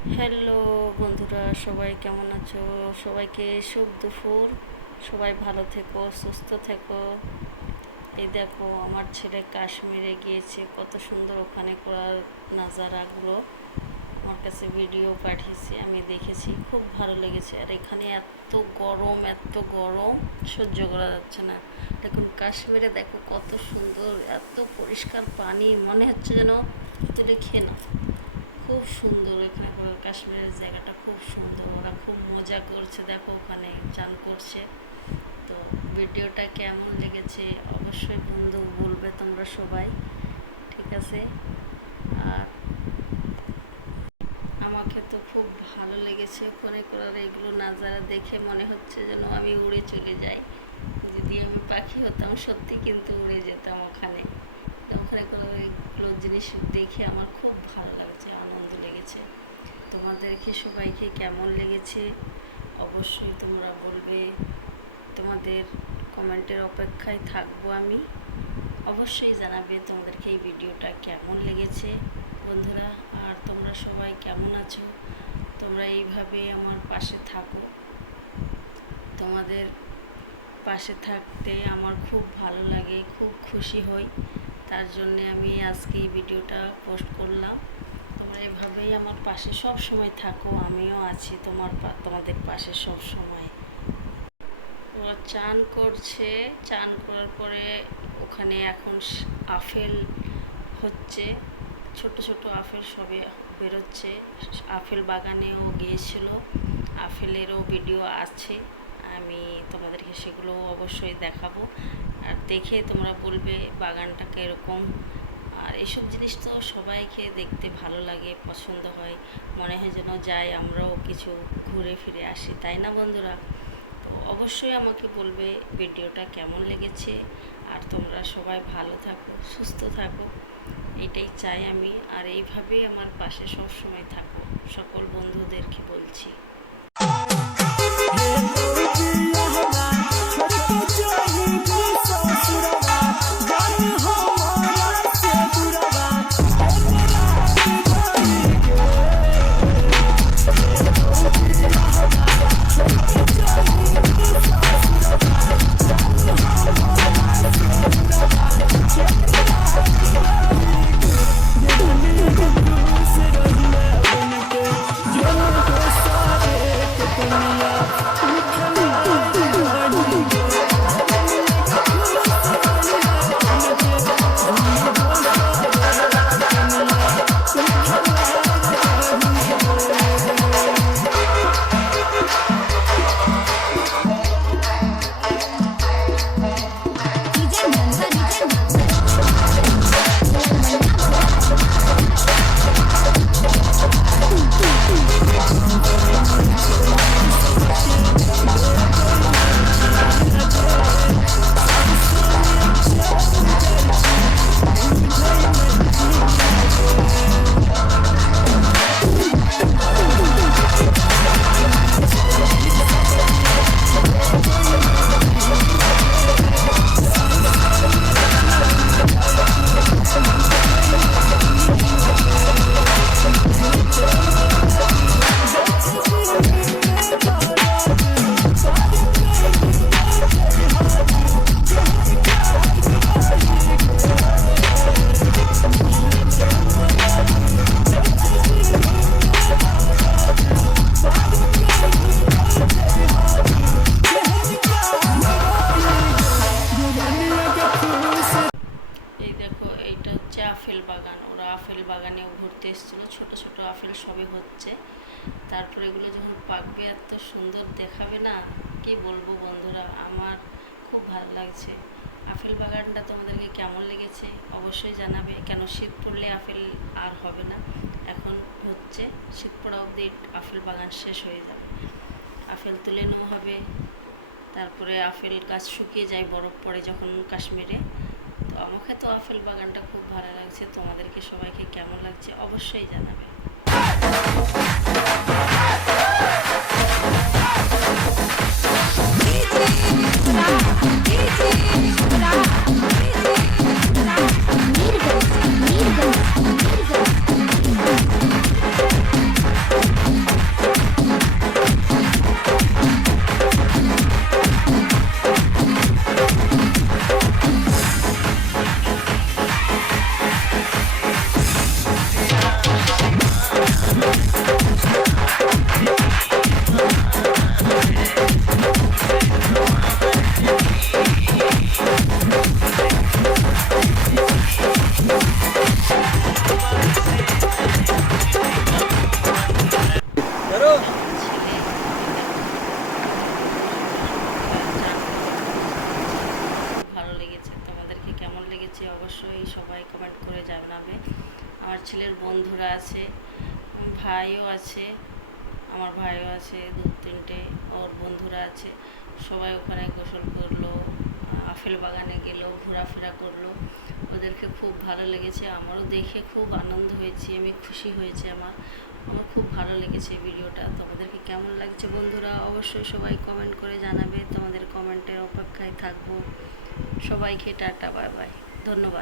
Hello বন্ধুরা, সবাই কেমন আছো? সবাইকে শুভ দুপুর। সবাই ভালো থেকো, সুস্থ থেকো। এই দেখো, আমার ছেলে কাশ্মীরে গিয়েছে, কত সুন্দর ওখানে করার নাজারাগুলো। আমার কাছে ভিডিও পাঠিয়েছি, আমি দেখেছি, খুব ভালো লেগেছে। আর এখানে এত গরম এত গরম, সহ্য করা যাচ্ছে না। দেখুন, কাশ্মীরে দেখো কত সুন্দর, এত পরিষ্কার পানি, মনে হচ্ছে যেন তুলে খেয়ে না খুব সুন্দর এখানে কাশ্মীরের জায়গাটা খুব সুন্দর। ওরা খুব মজা করছে, দেখো ওখানে চান করছে। তো ভিডিওটা কেমন লেগেছে অবশ্যই বন্ধু বলবে তোমরা সবাই, ঠিক আছে? আর আমাকে তো খুব ভালো লেগেছে ওখানে করার, এগুলো নাজারা দেখে মনে হচ্ছে যেন আমি উড়ে চলে যাই। যদি আমি পাখি হতাম সত্যি কিন্তু উড়ে যেতাম ওখানে। এগুলো জিনিস দেখে আমার খুব ভালো লাগছে, আনন্দ লেগেছে। তোমাদেরকে সবাইকে কেমন লেগেছে অবশ্যই তোমরা বলবে। তোমাদের কমেন্টের অপেক্ষায় থাকব আমি। অবশ্যই জানাবে তোমাদেরকে এই ভিডিওটা কেমন লেগেছে। বন্ধুরা, আর তোমরা সবাই কেমন আছো? তোমরা এইভাবে আমার পাশে থাকো। তোমাদের পাশে থাকতে আমার খুব ভালো লাগে, খুব খুশি হই। তার জন্যে আমি আজকে এই ভিডিওটা পোস্ট করলাম। তোমরা এভাবেই আমার পাশে সব সময় থাকো, আমিও আছি তোমার তোমাদের পাশে সব সময়। ওরা চান করছে, চান করার পরে ওখানে এখন আপেল হচ্ছে, ছোট ছোট আপেল সবে বেরোচ্ছে। আপেল বাগানেও গিয়েছিল, আপেলেরও ভিডিও আছে, আমি তোমাদেরকে সেগুলো অবশ্যই দেখাবো। আর দেখে তোমরা বলবে বাগানটা কীরকম আর এসব জিনিস তো সবাইকে দেখতে ভালো লাগে, পছন্দ হয়। মনে হয় যেন যাই, আমরাও কিছু ঘুরে ফিরে আসি, তাই না বন্ধুরা? তো অবশ্যই আমাকে বলবে ভিডিওটা কেমন লেগেছে। আর তোমরা সবাই ভালো থাকো, সুস্থ থাকো। এটাই চাই আমি। আর এইভাবেই আমার পাশে সব সময় থাকো। সকল বন্ধুদেরকে বলছি। আপেল সবই হচ্ছে। তারপরে এগুলো যখন পাকবে এত সুন্দর দেখাবে না, কি বলব বন্ধুরা? আমার খুব ভালো লাগছে। আপেল বাগানটা তোমাদেরকে কেমন লেগেছে অবশ্যই জানাবে। কেন শীত পড়লে আপেল আর হবে না? এখন হচ্ছে শীত পড়া অবধি আপেল বাগান শেষ হয়ে যাবে। আপেল তুলে নেওয়া হবে। তারপরে আপেল গাছ শুকিয়ে যায় বরফ পড়ে যখন কাশ্মীরে। তো আমাকে তো আপেল বাগানটা খুব ভালো লাগছে। তোমাদেরকে সবাইকে কেমন লাগছে অবশ্যই জানাবে। Hey! আছে, ভাইও আছে, আমার ভাইও আছে, দু তিনটে, ওর বন্ধুরা আছে, সবাই ওখানে গোসল করল আফেল বাগানে গেলো, ঘোরাফেরা করল। ওদেরকে খুব ভালো লেগেছে, আমারও দেখে খুব আনন্দ হয়েছে, আমি খুশি হয়েছে আমার আমার খুব ভালো লেগেছে ভিডিওটা। তোমাদেরকে কেমন লাগছে বন্ধুরা? অবশ্যই সবাই কমেন্ট করে জানাবে, তোমাদের কমেন্টের অপেক্ষায় থাকব। সবাইকে টাটা বাই বাই ধন্যবাদ।